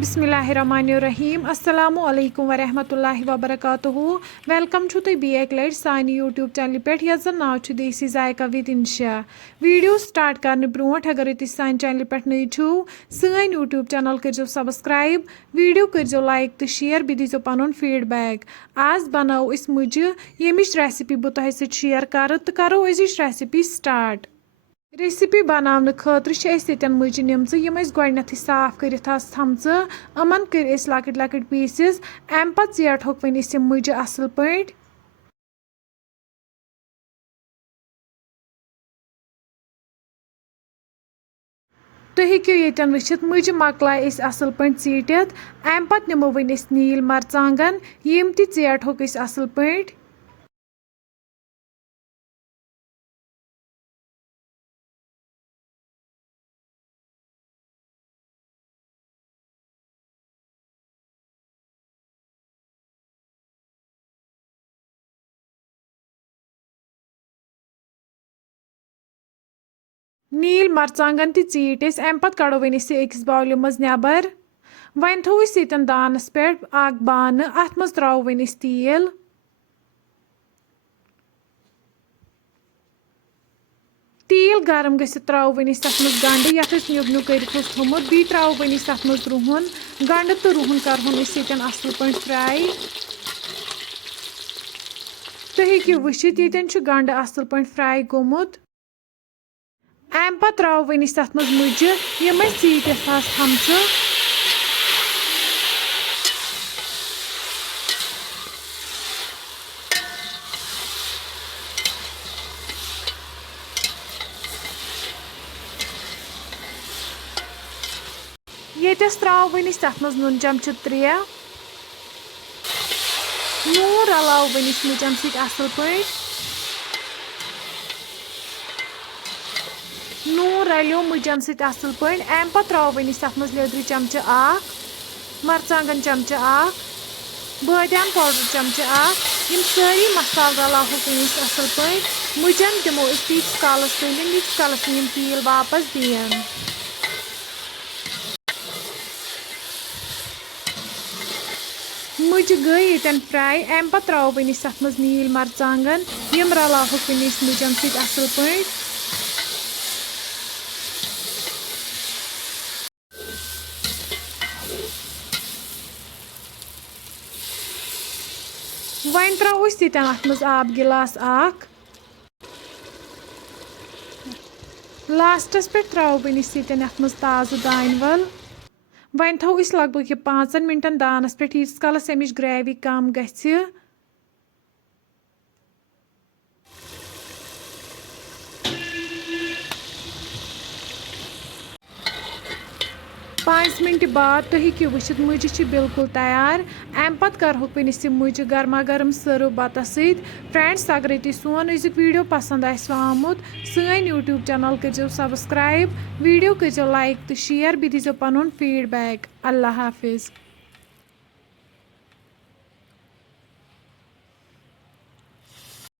बिस्मिल्लाहिर्रहमानिर्रहीम अस्सलामु अलैकुम वरहमतुल्लाहि वबरकातुहू वेलकम छु तुम एक लट सानी यूट्यूब चैनल पे यस जन नाव छु देसी जायका विद इंशा वीडियो स्टार्ट करने ब्रोट अगर तुम सान चैनल पे नई छो सान यूट्यूब चैनल करो सब्सक्राइब वीडियो करो लाइक तो शेयर बे दीजो पन फीडबैक आज बनाओ इस मुझे यमिच रेसिपी बह तुह शेयर कर तो करो अजिच रेसिपी स्टार्ट। रेसिपी बनाने खतर मुझे निम्स यम गोडनथ साफ कर अमन कर लकट लकट पीसेस अम पे ज़ेटोक वन मुझे असल पे तुम हेको ये वुचित मुझे मकलाय असल पे ज़ीटित अम पे नमो वन नील मरचांगन यम ज़ेटोक असल पे। नील मरचांगन ज़ीट अम पे कड़ो वन अकिस बाउल मज नबर वन थो यन दानस पे बान अत मज त्रो वन तेल तेल गरम गसित त्रो वन तथ मज गंड ये न्युक न्युक कर थोमुत बी त्रो वन तथ मज रुहन गंड तो रुहन करहन असल पे फ्राई तुम हेको वुचित ये गंड असल पे फ्राई गोमुत अम पे त्रो वन तथ मज मुझे यम ज़ीटित थमच येतस त्रो वन तथ मज नून चमच 3 नून रलाव वन मुझम सत असल पे नून रलो मुझम सत असल पे अम पे त्रो वन तथ मज लेदर चमच मरचांगन चमच बादाम पाउडर चमच यम सारी मसाल रलाव वन असल पे मुझम दिमो तीस कालस तलिन यीत कालस यम तेल वापस दिन मुझ गई ये फ्राई अम पे त्रो वन तथ मज नील मरचांगन यम रलाव वन मुझम सत असल पे वन त्रो अत मज आब गिलास लास्टस पे त्रो वन अत मज ताज़ दान वल वन थो लग भग 5 मिनटन दानस पे यीस कालस अमिच ग्रेवी कम गि 5 मिनट बाद तुम हेको वुचित मुझे बिल्कुल तैयार अम पे करहोक वन मुझे गर्मा गर्म सर्व बता सत फ्रेंड्स अगर तुम सोन अजुक वीडियो पसंद आमुत सान यूट्यूब चैनल करो सब्सक्राइब वीडियो करो लाइक तो शेयर बे दीजो पन फीडबैक अल्लाह हाफिज़।